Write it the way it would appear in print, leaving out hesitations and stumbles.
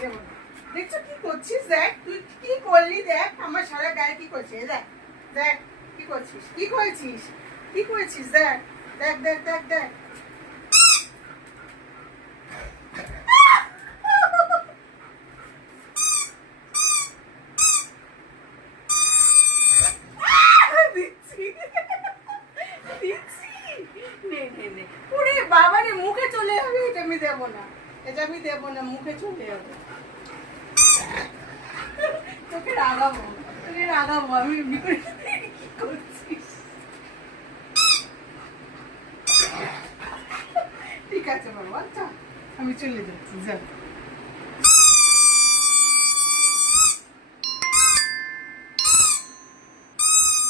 দেবো না। দেখছো কি করছিস? দেখ তুই কি করলি, দেখ আমার সারা গায়ে কি করছিস, দেখ দেখ কি করছিস, কি করেছিস, কি করেছিস, দেখ দেখ দেখ দেখ দেখ। দিচ্ছি দিচ্ছি, নে নে নে। ওরে বাবা রে, মুখে চলে যাবে, এটা আমি দেবো না, এটা আমি দেবো না, মুখে চলে যাবে। তোকে রাগাবো, তোকে রাগাবো আমি, এমনি করে কি করছিস? ঠিক আছে বাবা, আচ্ছা আমি চলে যাচ্ছি, যা।